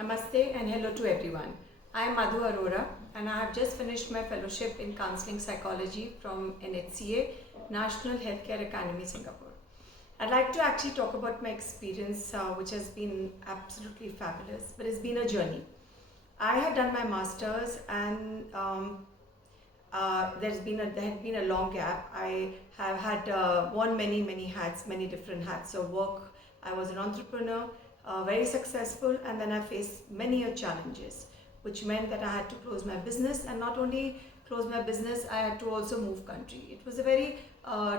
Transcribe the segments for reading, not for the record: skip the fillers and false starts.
Namaste and hello to everyone. I am Madhu Arora and I have just finished my fellowship in counselling psychology from NHCA National Healthcare Academy, Singapore. I'd like to actually talk about my experience, which has been absolutely fabulous, but it's been a journey. I had done my masters and there had been a long gap. I have had worn many hats, many different hats of work. I was an entrepreneur, very successful, and then I faced many challenges, which meant that I had to close my business, and not only close my business, I had to also move country. It was a very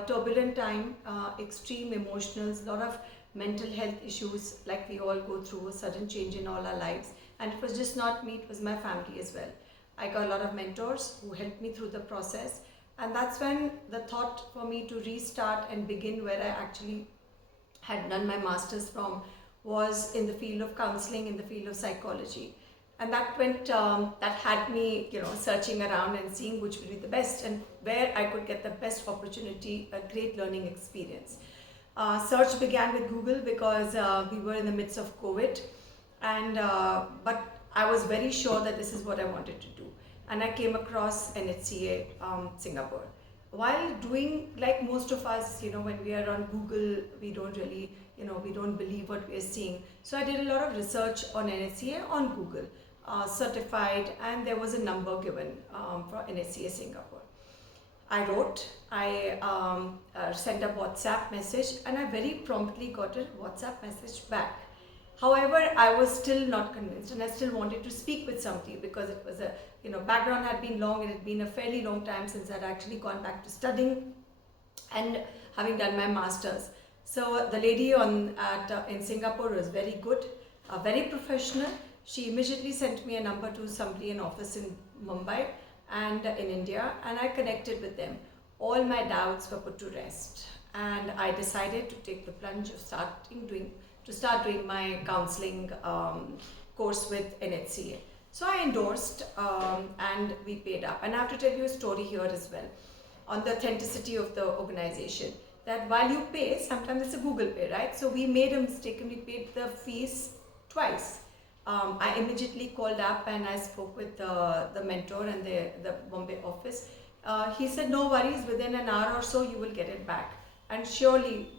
turbulent time, extreme emotionals, a lot of mental health issues like we all go through, a sudden change in all our lives. And it was just not me, it was my family as well. I got a lot of mentors who helped me through the process, and that's when the thought for me to restart and begin where I actually had done my masters from was in the field of counseling, in the field of psychology. And that had me, searching around and seeing which would be the best and where I could get the best opportunity, a great learning experience. Search began with Google because we were in the midst of COVID, but I was very sure that this is what I wanted to do. And I came across NHCA Singapore. While doing, like most of us, when we are on Google, we don't really, we don't believe what we are seeing. So I did a lot of research on NHCA on Google, certified, and there was a number given for NHCA Singapore. I wrote, I sent a WhatsApp message, and I very promptly got a WhatsApp message back. However, I was still not convinced, and I still wanted to speak with somebody because it was a, background had been long. It had been a fairly long time since I'd actually gone back to studying and having done my masters. So the lady in Singapore was very good, very professional. She immediately sent me a number to somebody in office in Mumbai and in India, and I connected with them. All my doubts were put to rest, and I decided to take the plunge of start doing my counseling course with NHCA. So I endorsed and we paid up. And I have to tell you a story here as well on the authenticity of the organization. That while you pay, sometimes it's a Google Pay, right? So we made a mistake and we paid the fees twice. I immediately called up and I spoke with the mentor and the Bombay office. He said, no worries, within an hour or so you will get it back. And surely,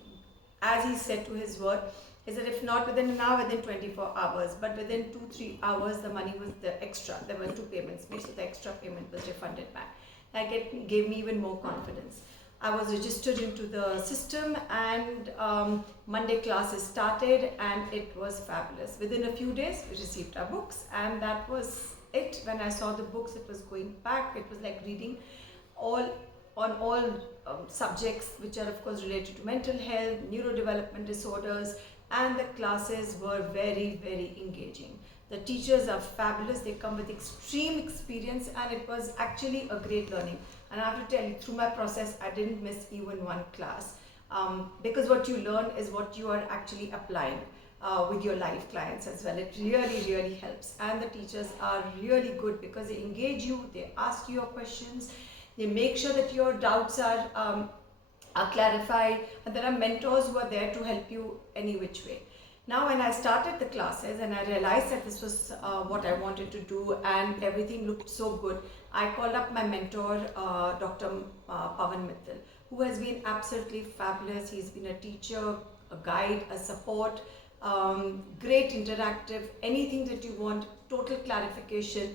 as he said to his word, is that if not within an hour, within 24 hours, but within 2-3 hours, the money was the extra. There were 2 payments made, so the extra payment was refunded back. Like, it gave me even more confidence. I was registered into the system, and Monday classes started, and it was fabulous. Within a few days, we received our books, and that was it. When I saw the books, it was going back. It was like reading all subjects, which are of course related to mental health, neurodevelopment disorders, and the classes were very engaging. The teachers are fabulous. They come with extreme experience, and it was actually a great learning. And I have to tell you, through my process, I didn't miss even one class because what you learn is what you are actually applying with your live clients as well. It really helps. And the teachers are really good because they engage you, they ask you your questions, they make sure that your doubts are clarified, and there are mentors who are there to help you any which way. Now, when I started the classes and I realized that this was what I wanted to do and everything looked so good, I called up my mentor, Dr. Pavan Mittal, who has been absolutely fabulous. He's been a teacher, a guide, a support, great interactive, anything that you want, total clarification.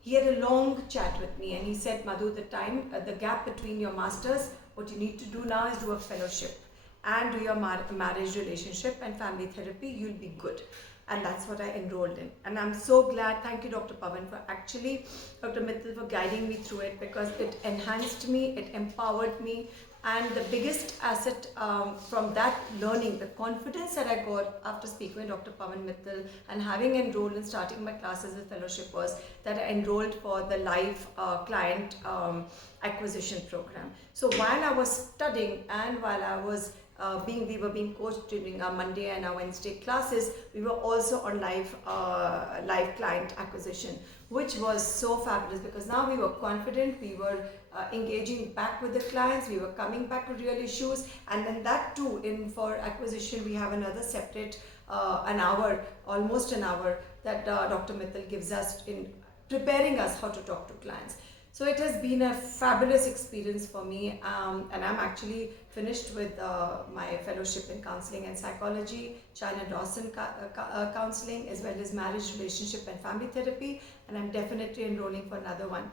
He had a long chat with me and he said, Madhu, the gap between your masters, what you need to do now is do a fellowship and do your marriage, relationship and family therapy. You'll be good. And that's what I enrolled in. And I'm so glad. Thank you, Dr. Pavan, Dr. Mittal, for guiding me through it, because it enhanced me, it empowered me. And the biggest asset from that learning, the confidence that I got after speaking with Dr. Pavan Mittal and having enrolled and starting my classes with fellowship, was that I enrolled for the live client acquisition program. So while I was studying and while I was we were being coached during our Monday and our Wednesday classes, we were also on live client acquisition, which was so fabulous because now we were confident, we were engaging back with the clients, we were coming back to real issues, and then that too, for acquisition we have another separate almost an hour that Dr. Mittal gives us in preparing us how to talk to clients. So it has been a fabulous experience for me, and I'm actually finished with my fellowship in counselling and psychology, child and adolescent counselling, as well as marriage, relationship and family therapy, and I'm definitely enrolling for another one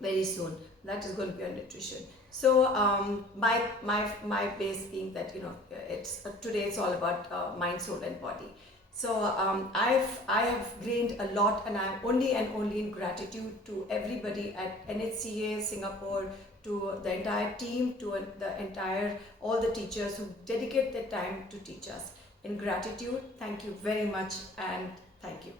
very soon. That is going to be on nutrition. So my base being that it's today it's all about mind, soul, and body. So I have gained a lot, and I'm only in gratitude to everybody at NHCA Singapore, to the entire team, to all the teachers who dedicate their time to teach us. In gratitude, thank you very much, and thank you.